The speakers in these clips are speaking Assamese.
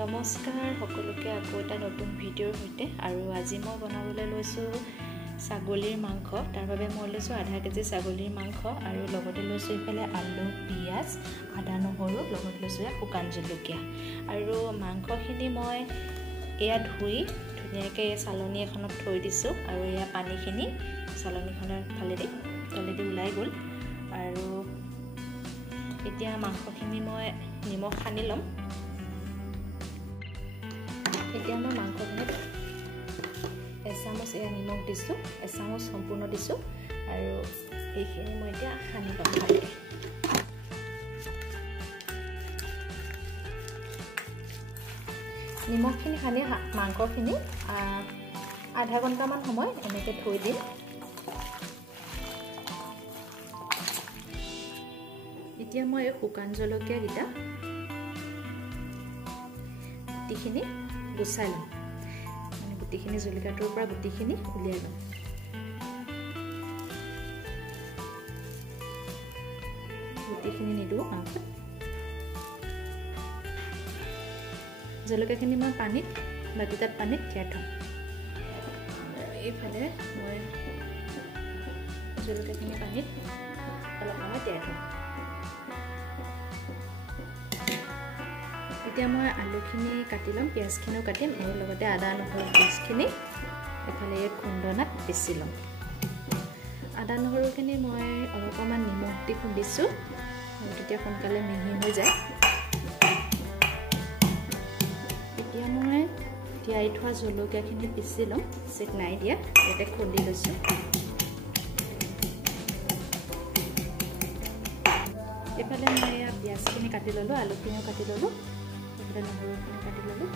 নমস্কাৰ সকলোকে আকৌ এটা নতুন ভিডিঅ'ৰ সৈতে আৰু আজি মই বনাবলৈ লৈছোঁ ছাগলীৰ মাংস। তাৰ বাবে মই লৈছোঁ আধা কেজি ছাগলীৰ মাংস আৰু লগতে লৈছোঁ ইফালে আলু, পিঁয়াজ, আদা, নহৰু, লগত লৈছোঁ শুকান জলকীয়া। আৰু মাংসখিনি মই এয়া ধুই ধুনীয়াকৈ চালনী এখনত থৈ দিছোঁ আৰু এয়া পানীখিনি চালনীখনৰ তলেদি ওলাই গ'ল। আৰু এতিয়া মাংসখিনি মই নিমখ সানি ল'ম। এতিয়া মই মাংসখিনিত এচামুচ নিমখ দিছোঁ, এচামুচ সম্পূৰ্ণ দিছোঁ আৰু এইখিনি মই এতিয়া সানি ল'ম ভালকৈ। নিমখখিনি সানি মাংসখিনি আধা ঘণ্টামান সময় এনেকৈ থৈ দিম। এতিয়া মই এই শুকান জলকীয়াকেইটা গুটিখিনি গুচাই ল'ম, মানে গুটিখিনি জলকীয়াটোৰ পৰা গুটিখিনি উলিয়াই ল'ম। গুটিখিনি নিদিওঁ মাংসত। জলকীয়াখিনি মই বাতিটাত পানীত তিয়াই থ'ম। এইফালে মই জলকীয়াখিনি পানীত অলপ সময় তিয়াই থ'ম। এতিয়া মই আলুখিনি কাটি ল'ম, পিঁয়াজখিনিও কাটিম আৰু লগতে আদা নহৰু পেষ্টখিনি এফালে ইয়াত খুন্দনাত পিচি ল'ম। আদা নহৰুখিনি মই অলপমান নিমখ দি খুন্দিছোঁ আৰু তেতিয়া সোনকালে মিহি হৈ যায়। এতিয়া মই তিয়াই থোৱা জলকীয়াখিনি পিচি ল'ম, চেক নাই দিয়া, ইয়াতে খুন্দি লৈছোঁ। এইফালে মই এয়া পিঁয়াজখিনি কাটি ল'লোঁ, আলুখিনিও কাটি ল'লোঁ, নহৰুখিনি কাটি ল'লোঁ।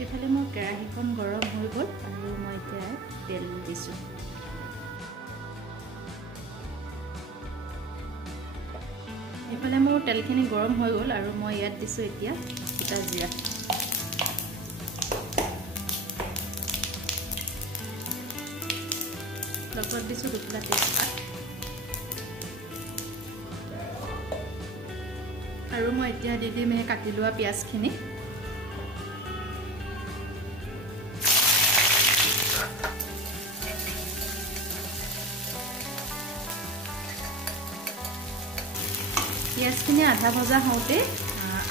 এইফালে মোৰ কেৰাহীখন গৰম হৈ গ'ল আৰু মই এতিয়া তেল দিছোঁ। এইফালে মোৰ তেলখিনি গৰম হৈ গ'ল আৰু মই ইয়াত দিছোঁ এতিয়া গোটা জিৰা। লগত দিছোঁ দুটা তেজপাত আৰু মই এতিয়া দি দিম এই কাটি লোৱা পিঁয়াজখিনি। পিঁয়াজখিনি আধা ভজা হওঁতে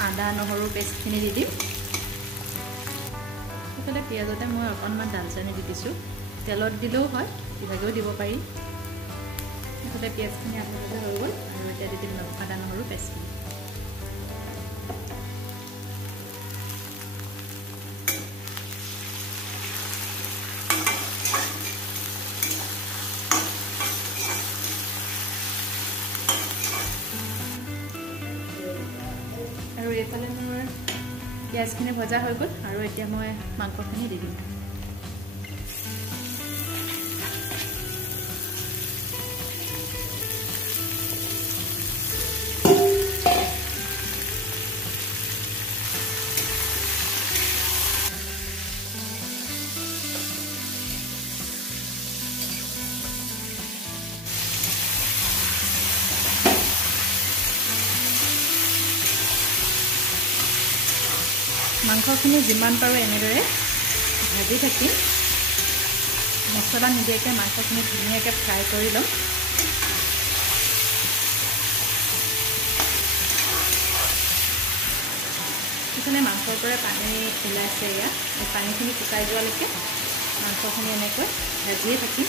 আদা নহৰু পেষ্টখিনি দি দিম। সেইফালে পিঁয়াজতে মই অকণমান দালচেনি দি দিছোঁ, তেলত দিলেও হয়, কিবাকেও দিব পাৰি। সেইফালে পিঁয়াজখিনি আধা ভজা হৈ গ'ল আৰু এতিয়া দি দিম আদা নহৰু পেষ্টখিনি। আৰু এইফালে মোৰ পিঁয়াজখিনি ভজা হৈ গ'ল আৰু এতিয়া মই মাংসখিনি দি দিম। মাংসখিনি যিমান পাৰোঁ এনেদৰে ভাজি থাকিম, মছলা নিদিয়াকৈ মাংসখিনি ধুনীয়াকৈ ফ্ৰাই কৰি ল'ম। সেইকাৰণে মাংসৰ পৰা পানী ওলাইছে, এয়া এই পানীখিনি শুকাই যোৱালৈকে মাংসখিনি এনেকৈ ভাজিয়ে থাকিম।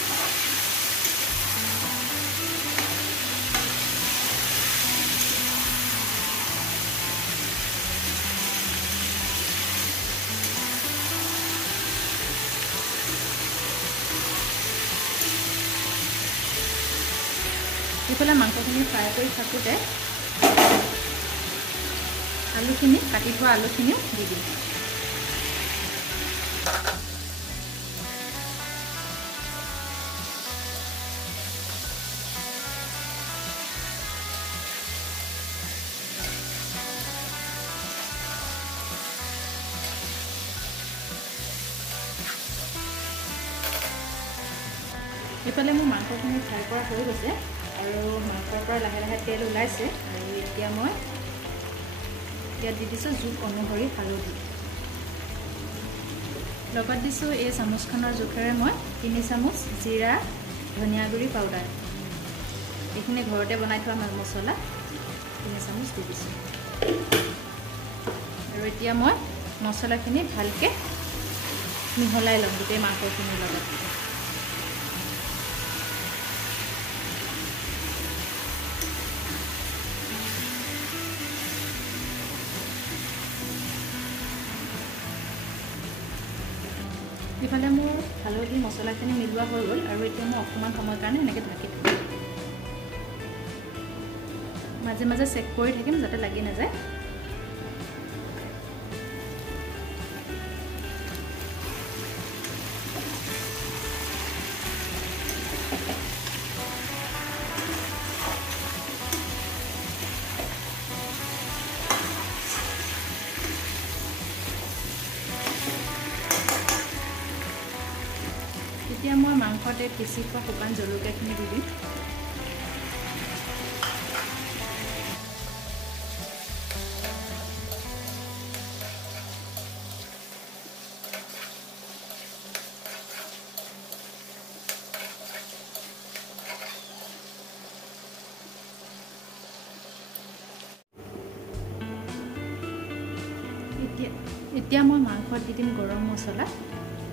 এইফালে মাংসখিনি ফ্ৰাই কৰি থাকোঁতে আলুখিনি কাটি থোৱা আলুখিনিও দি দিম। এইফালে মোৰ মাংসখিনি ফ্ৰাই কৰা হৈ গৈছে আৰু মাংসৰ পৰা লাহে লাহে তেল ওলাইছে আৰু এতিয়া মই ইয়াত দি দিছোঁ জোখ অনুসৰি হালধি লগত দিছোঁ এই চামুচখনৰ জোখেৰে মই 3 চামুচ জিৰা ধনিয়া গুড়ি পাউডাৰ এইখিনি ঘৰতে বনাই থোৱা মছলা 3 চামুচ দি দিছোঁ আৰু এতিয়া মই মছলাখিনি ভালকৈ মিহলাই ল'ম গোটেই মাংসখিনিৰ লগত ইফালে মোৰ হালধি মছলাখিনি মিলোৱা হৈ গ'ল আৰু এতিয়া মই অকণমান সময়ৰ কাৰণে এনেকৈ ঢাকি থ'ম মাজে মাজে চেক কৰি থাকিম যাতে লাগি নাযায় এতিয়া মই মাংসতে পিচি থোৱা শুকান জলকীয়াখিনি দি দিম এতিয়া মই মাংসত দি দিম গৰম মছলা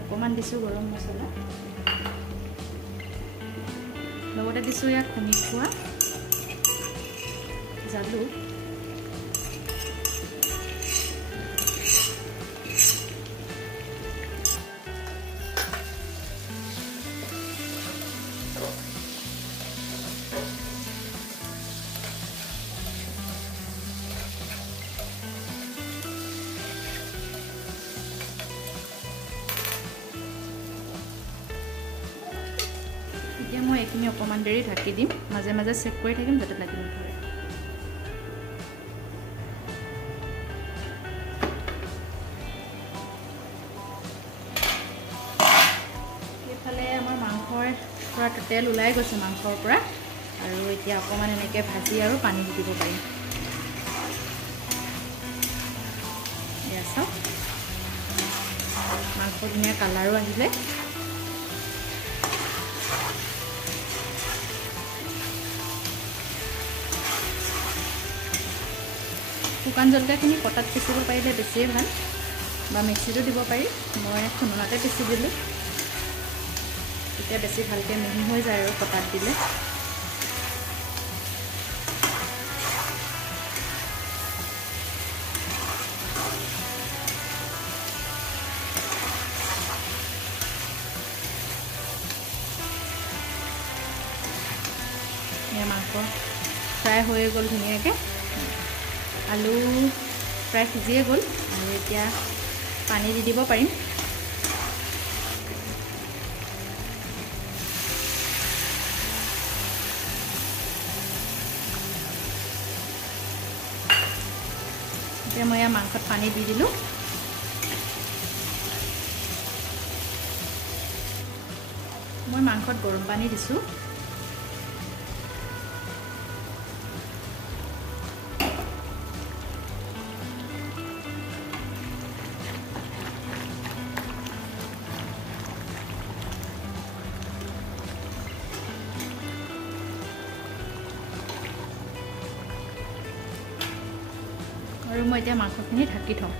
অকণমান দিছোঁ গৰম মছলা লগতে দিছোঁ ইয়াক খুন্দি থোৱা জালুক এতিয়া মই এইখিনি অকণমান দেৰি ঢাকি দিম মাজে মাজে চেক কৰি থাকিম যাতে লাগি নধৰে এইফালে আমাৰ মাংসৰ পৰা তেল ওলাই গৈছে মাংসৰ পৰা আৰু এতিয়া অকণমান এনেকৈ ভাজি আৰু পানী দি দিব পাৰিম এয়া চাওক মাংস ধুনীয়া কালাৰো আহিলে শুকান জলকীয়াখিনি পটাত পিচিব পাৰিলে বেছিয়ে ভাল বা মিক্সিতো দিব পাৰি মই খুন্দনাতে পিচি দিলোঁ তেতিয়া বেছি ভালকৈ মিহি হৈ যায় আৰু পটাত দিলে মাংস ফ্ৰাই হৈ গ'ল ধুনীয়াকৈ আলু প্ৰায় সিজিয়ে গ'ল আৰু এতিয়া পানী দি দিব পাৰিম এতিয়া মই মাংসত পানী দি দিলোঁ মই মাংসত গৰম পানী দিছোঁ আৰু মই এতিয়া মাংসখিনি ঢাকি থওঁ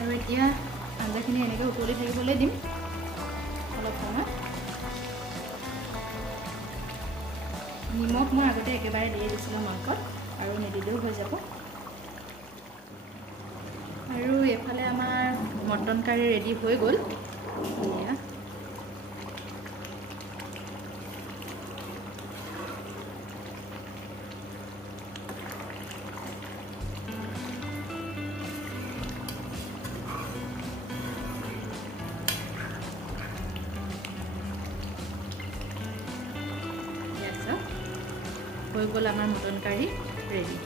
আৰু এতিয়া আঞ্জাখিনি এনেকৈ উতলি থাকিবলৈ দিম অলপ সময় নিমখ মই আগতে একেবাৰে দিয়ে দিছিলোঁ মাংসত আৰু নিদিলেও হৈ যাব আৰু এফালে আমাৰ মটন কাৰী ৰেডি হৈ গ'ল ধুনীয়া হৈ গ'ল আমাৰ মটন কাৰী ৰেডি